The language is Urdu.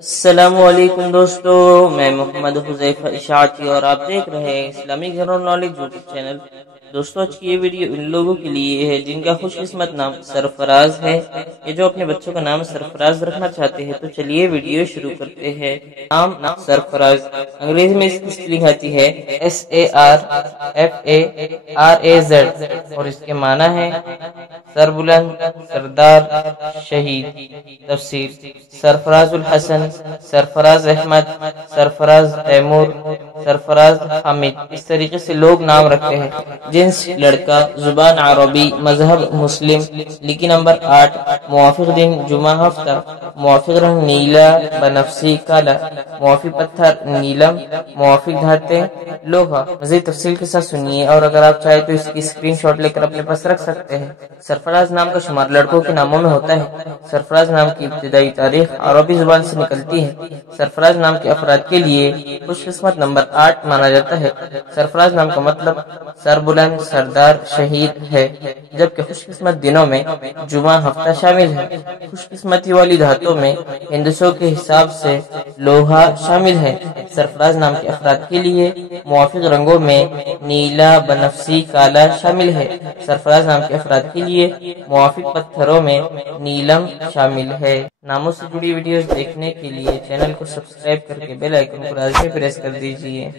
السلام علیکم دوستو، میں محمد حذیفہ اشاعتی اور آپ دیکھ رہے ہیں اسلامی جنرل نالج یوٹیوب چینل۔ دوستو آج کی یہ ویڈیو ان لوگوں کے لیے ہے جن کا خوش قسمت نام سرفراز ہے، یہ جو اپنے بچوں کا نام سرفراز رکھنا چاہتے ہیں۔ تو چلیے ویڈیو شروع کرتے ہیں۔ نام سرفراز انگریزی میں اس کی سپیلنگ آتی ہے SARFARAZ اور اس کے معنی ہے سر بلند، سردار، شہید۔ تفسیر: سرفراز الحسن، سرفراز احمد، سرفراز تیمور، سرفراز حامد۔ اس طریقے سے لوگ نام رکھتے ہیں۔ جنس لڑکا، زبان عربی، مذہب مسلم۔ لکی نمبر 8، موافق دن جمعہ ہفتہ، موافق رنگ نیلا بنفسی کالا، موافق پتھر نیلم، موافق دھاتیں لوہا۔ مزید تفصیل کے ساتھ سنیے اور اگر آپ چاہیں تو اس کی اسکرین شاٹ لے کر اپنے پاس رکھ سکتے ہیں۔ سرفراز نام کا شمار لڑکوں کے ناموں میں ہوتا ہے۔ سرفراز نام کی ابتدائی تاریخ عربی زبان سے نکلتی ہے۔ سرفراز نام کے افراد کے لیے خوش قسمت نمبر 8 مانا جاتا ہے۔ سرفراز نام کا مطلب سر بلند، سردار، شہید ہے، جبکہ خوش قسمت دنوں میں جمعہ ہفتہ شامل ہے۔ خوش قسمتی والی دھاتوں میں ہندسوں کے حساب سے لوہا شامل ہے۔ سرفراز نام کے افراد کے لیے موافق رنگوں میں نیلا بنفسی کالا شامل ہے۔ سرفراز نام کے افراد کے لیے موافق پتھروں میں نیلم شامل ہے۔ ناموں سے جڑی ویڈیوز دیکھنے کے لیے چینل کو سبسکرائب کر کے بیل آئیکن کو لازمی پریس کر دیجیے۔